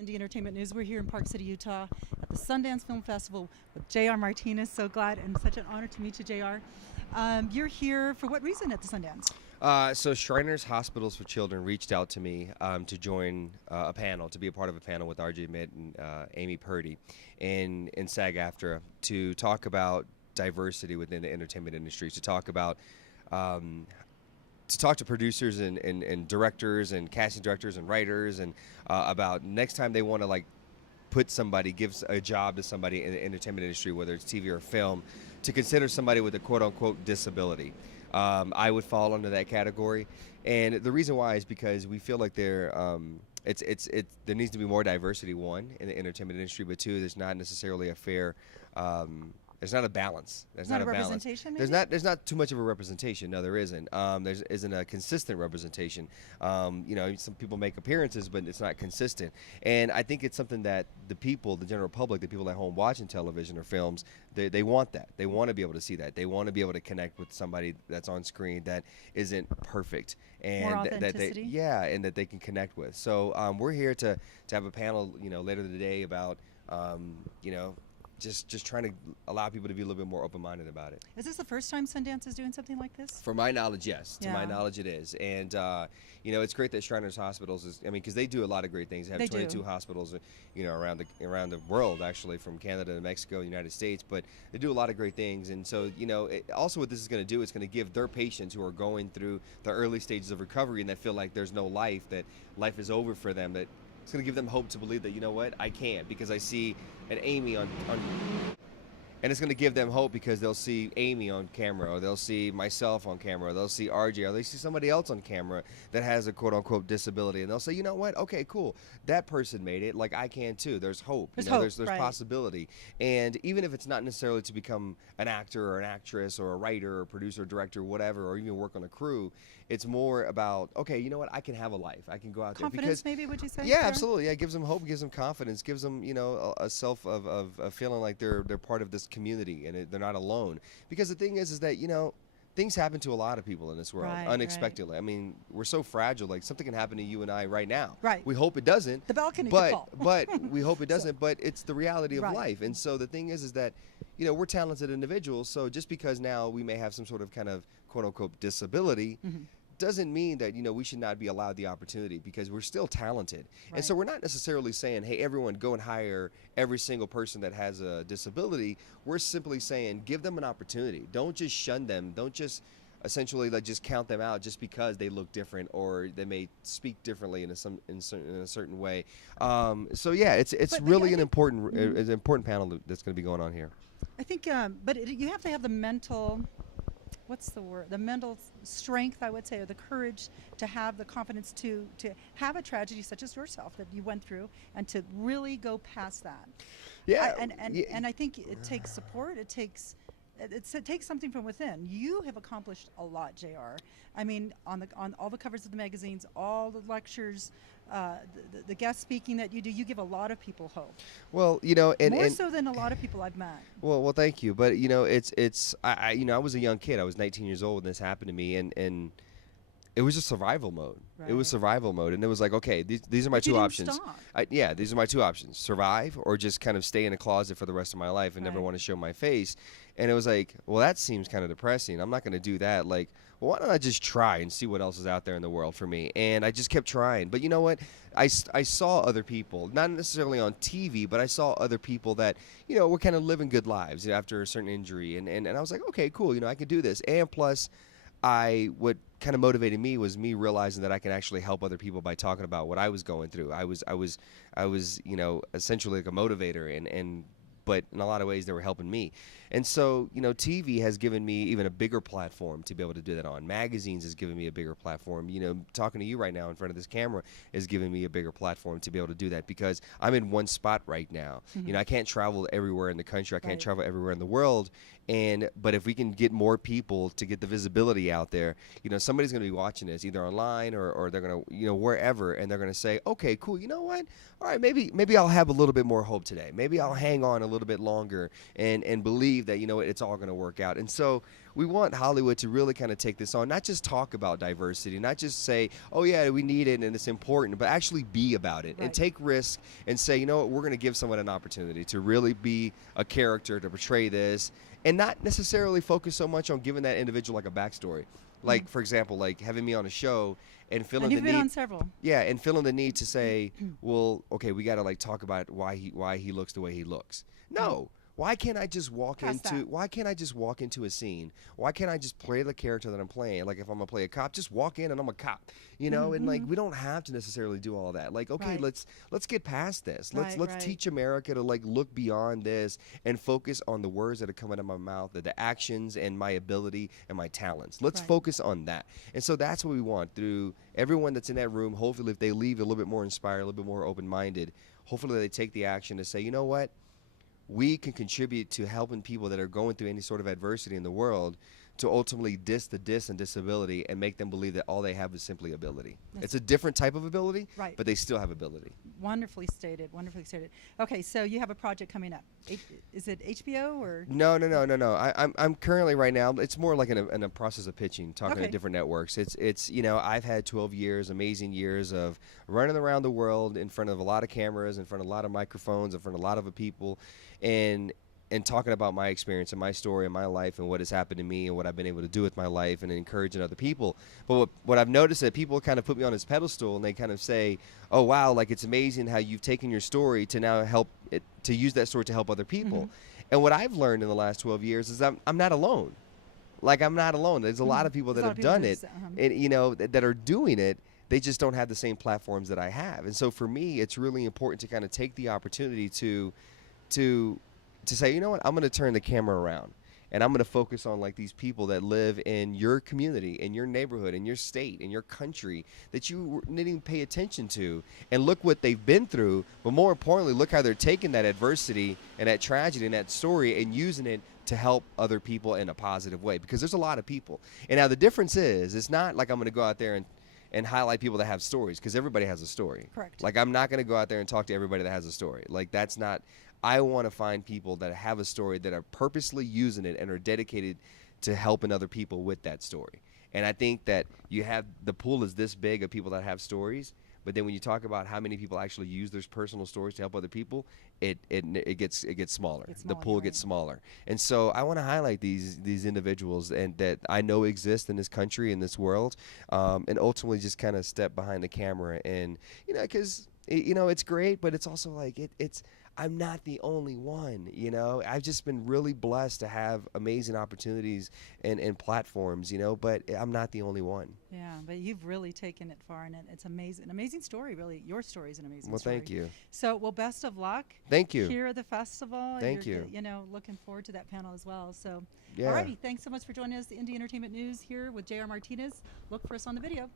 Indie Entertainment News. We're here in Park City, Utah at the Sundance Film Festival with J.R. Martinez. So glad and such an honor to meet you, J.R. You're here for what reason at the Sundance? So Shriners Hospitals for Children reached out to me to join a panel, to be a part of a panel with R.J. Mitt and Amy Purdy in SAG-AFTRA to talk about diversity within the entertainment industry, to talk to producers and directors and casting directors and writers and about next time they want to gives a job to somebody in the entertainment industry, whether it's TV or film, to consider somebody with a quote-unquote disability. I would fall under that category, and the reason why is because we feel like there needs to be more diversity. One, in the entertainment industry, but two, there's not necessarily a fair. There's not a balance. There's not a representation. Balance. There's not too much of a representation. No, there isn't. There isn't a consistent representation. Some people make appearances, but it's not consistent. And I think it's something that the people, the general public, the people at home watching television or films, they want that. They want to be able to see that. They want to be able to connect with somebody that's on screen that isn't perfect, and More authenticity. and that they can connect with. So we're here to have a panel, later today about, just trying to allow people to be a little bit more open-minded about it. Is this the first time Sundance is doing something like this? For my knowledge, yes. Yeah. To my knowledge, it is. And, it's great that Shriners Hospitals because they do a lot of great things. They have 22 hospitals, around the world, actually, from Canada to Mexico, the United States. But they do a lot of great things. And so, also what this is going to do is going to give their patients who are going through the early stages of recovery and that feel like there's no life, that life is over for them, that it's going to give them hope to believe that, I can, because I see an Amy on and it's going to give them hope because they'll see Amy on camera, or they'll see myself on camera, or they'll see RJ, or they see somebody else on camera that has a quote-unquote disability, and they'll say, you know what, okay, cool, that person made it, like I can too. There's hope. There's right. possibility. And even if it's not necessarily to become an actor or an actress or a writer or producer or director, whatever, or even work on a crew, it's more about, okay, you know what, I can have a life. I can go out Confidence, there. Confidence, maybe, would you say? Yeah, absolutely. Yeah, it gives them hope, gives them confidence, gives them, a self of feeling like they're part of this community and they're not alone. Because the thing is that, things happen to a lot of people in this world unexpectedly. Right. I mean, we're so fragile. Like, something can happen to you and I right now. Right. We hope it doesn't. The balcony could fall. But we hope it doesn't. But it's the reality of life. And so the thing is that, we're talented individuals. So just because now we may have some sort of kind of quote unquote disability, doesn't mean that we should not be allowed the opportunity, because we're still talented. Right. And so we're not necessarily saying, hey, everyone go and hire every single person that has a disability. We're simply saying, give them an opportunity. Don't just shun them. Don't just essentially just count them out just because they look different or they may speak differently in a certain way. So yeah, it's really an important panel that's going to be going on here. I think, you have to have the mental. What's the word? The mental strength, I would say, or the courage to have the confidence to have a tragedy such as yourself that you went through, and to really go past that. Yeah. And I think it takes support. It takes something from within. You have accomplished a lot, JR. I mean, on all the covers of the magazines, all the lectures, the guest speaking that you do, you give a lot of people hope. Well, more so than a lot of people I've met. Well, thank you. But I was a young kid. I was 19 years old when this happened to me, and it was just survival mode. Right. It was survival mode, and it was like, okay, these are my two options. These are my two options: survive, or just kind of stay in a closet for the rest of my life and never want to show my face. And it was like, well, that seems kind of depressing. I'm not going to do that. Like, well, why don't I just try and see what else is out there in the world for me? And I just kept trying. But you know what? I saw other people, not necessarily on TV, but I saw other people that, were kind of living good lives after a certain injury. And I was like, okay, cool. I can do this. And plus, what kind of motivated me was me realizing that I can actually help other people by talking about what I was going through. I was essentially like a motivator, but in a lot of ways they were helping me. And so, TV has given me even a bigger platform to be able to do that on. Magazines has given me a bigger platform. Talking to you right now in front of this camera is giving me a bigger platform to be able to do that, because I'm in one spot right now. Mm-hmm. I can't travel everywhere in the country. I can't travel everywhere in the world. But if we can get more people to get the visibility out there, somebody's going to be watching this either online or they're going to, wherever, and they're going to say, okay, cool. You know what? All right, maybe I'll have a little bit more hope today. Maybe I'll hang on a little little bit longer and believe that, you know, it's all going to work out. And so we want Hollywood to really kind of take this on, not just talk about diversity, not just say, oh yeah, we need it and it's important, but actually be about it and take risks and say, you know what, we're going to give someone an opportunity to really be a character, to portray this, and not necessarily focus so much on giving that individual like a backstory. Like, for example, like having me on a show and feeling the need. And you've been on several. Yeah, and feeling the need to say, well, okay, we got to like talk about why he looks the way he looks. No. Why can't I just walk into a scene? Why can't I just play the character that I'm playing? Like if I'm gonna play a cop, just walk in and I'm a cop, you know. And like we don't have to necessarily do all that. Like okay, let's get past this. Let's teach America to like look beyond this and focus on the words that are coming out of my mouth, the actions and my ability and my talents. Let's focus on that. And so that's what we want through everyone that's in that room. Hopefully, if they leave a little bit more inspired, a little bit more open-minded, hopefully they take the action to say, you know what? We can contribute to helping people that are going through any sort of adversity in the world to ultimately dis and disability and make them believe that all they have is simply ability. It's a different type of ability, but they still have ability. Wonderfully stated, wonderfully stated. Okay, so you have a project coming up. Is it HBO or? No. I'm currently right now, it's more like in a process of pitching, talking to different networks. It's you know, I've had 12 years, amazing years of running around the world in front of a lot of cameras, in front of a lot of microphones, in front of a lot of people, and talking about my experience and my story and my life and what has happened to me and what I've been able to do with my life and encouraging other people. But what I've noticed that people kind of put me on this pedestal and they kind of say, oh, wow, like it's amazing how you've taken your story to now help it, to use that story to help other people. And what I've learned in the last 12 years is I'm not alone. Like I'm not alone. There's a lot of people that have done it and, you know, that are doing it. They just don't have the same platforms that I have. And so for me, it's really important to kind of take the opportunity to say, you know what, I'm going to turn the camera around and I'm going to focus on like these people that live in your community, in your neighborhood, in your state, in your country that you need to pay attention to and look what they've been through. But more importantly, look how they're taking that adversity and that tragedy and that story and using it to help other people in a positive way, because there's a lot of people. And now the difference is, it's not like I'm going to go out there and highlight people that have stories, because everybody has a story. Correct. Like I'm not going to go out there and talk to everybody that has a story. Like that's not. I want to find people that have a story that are purposely using it and are dedicated to helping other people with that story. And I think that you have the pool is this big of people that have stories, but then when you talk about how many people actually use their personal stories to help other people, it gets smaller. The pool gets smaller. And so I want to highlight these individuals and that I know exist in this country, in this world, and ultimately just kind of step behind the camera and, you know, because you know, it's great, but it's also like it's I'm not the only one, you know. I've just been really blessed to have amazing opportunities and platforms, you know, but I'm not the only one. Yeah, but you've really taken it far, and it's amazing. An amazing story, really. Your story is an amazing story. Well, thank you. So, well, best of luck. Thank you. Here at the festival. Thank you. You know, looking forward to that panel as well. So, yeah. Alrighty, thanks so much for joining us, the Indie Entertainment News here with J.R. Martinez. Look for us on the video.